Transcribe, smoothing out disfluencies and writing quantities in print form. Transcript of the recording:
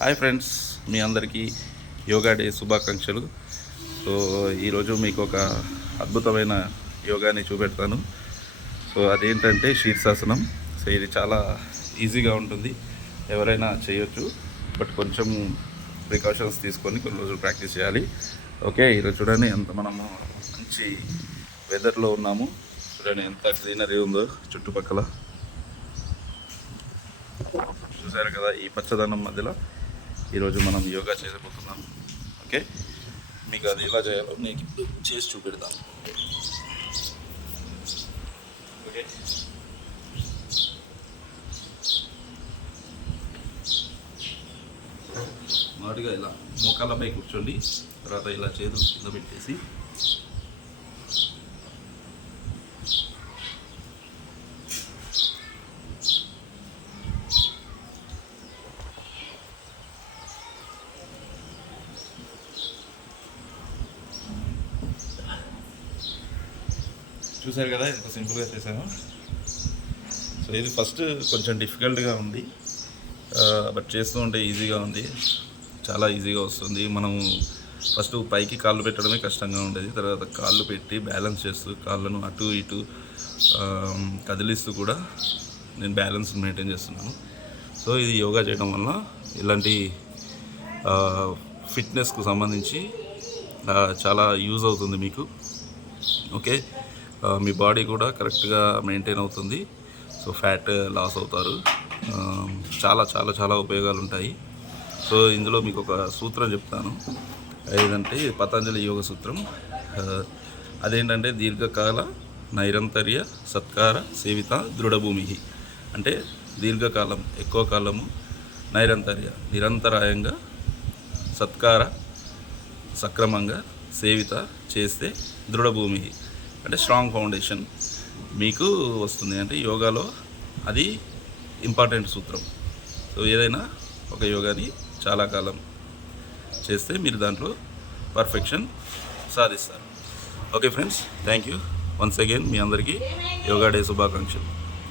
Hi friends, మీ అందరికీ yoga day శుభాకాంక్షలు. So ఈరోజు మీకు ఒక అద్భుతమైన యోగాని చూపెడతాను. సో అదేంటంటే శీర్షాసనం. సో ఇది చాలా ఈజీగా ఉంటుంది, ఎవరైనా చేయొచ్చు. బట్ కొంచెం ప్రికాషన్స్ తీసుకొని కొన్ని రోజులు ప్రాక్టీస్ చేయాలి. ఓకే, ఈరోజు చూడండి ఎంత మనము మంచి వెదర్లో ఉన్నాము. చూడండి ఎంత గ్రీనరీ ఉందో చుట్టుపక్కల. చూసారు కదా, ఈ పచ్చదనం మధ్యలో ఈరోజు మనం యోగా చేయబోతున్నాం. ఓకే, మీకు అది ఎలా చేయాలో నేను ఇప్పుడు చేసి చూపెడతాను. ఓకే, మొదటిగా ఇలా మోకాళ్ళపై కూర్చోండి. తర్వాత ఇలా చేతులు కింద పెట్టేసి చూసారు కదా ఎంత సింపుల్గా చేశాను. సో ఇది ఫస్ట్ కొంచెం డిఫికల్ట్గా ఉంది, బట్ చేస్తూ ఉంటే ఈజీగా ఉంది, చాలా ఈజీగా వస్తుంది. మనం ఫస్ట్ పైకి కాళ్ళు పెట్టడమే కష్టంగా ఉండేది. తర్వాత కాళ్ళు పెట్టి బ్యాలెన్స్ చేస్తూ కాళ్ళను అటు ఇటు కదిలిస్తూ కూడా నేను బ్యాలెన్స్ మెయింటైన్ చేస్తున్నాను. సో ఇది యోగా చేయడం వల్ల ఇలాంటి ఫిట్నెస్కు సంబంధించి చాలా యూజ్ అవుతుంది మీకు. ఓకే, మీ బాడీ కూడా కరెక్ట్గా మెయింటైన్ అవుతుంది. సో ఫ్యాట్ లాస్ అవుతారు. చాలా చాలా చాలా ఉపయోగాలు ఉంటాయి. సో ఇందులో మీకు ఒక సూత్రం చెప్తాను. ఏదంటే పతంజలి యోగ సూత్రం. అదేంటంటే దీర్ఘకాల నైరంతర్య సత్కార సేవిత దృఢభూమి. అంటే దీర్ఘకాలం, ఎక్కువ కాలము, నైరంతర్య నిరంతరాయంగా, సత్కార సక్రమంగా, సేవిత చేస్తే దృఢభూమి అంటే స్ట్రాంగ్ ఫౌండేషన్ మీకు వస్తుంది. అంటే యోగాలో అది ఇంపార్టెంట్ సూత్రం. సో ఏదైనా ఒక యోగాని చాలా కాలం చేస్తే మీరు దాంట్లో పర్ఫెక్షన్ సాధిస్తారు. Okay friends, thank you once again. మీ అందరికీ యోగా డే శుభాకాంక్షలు.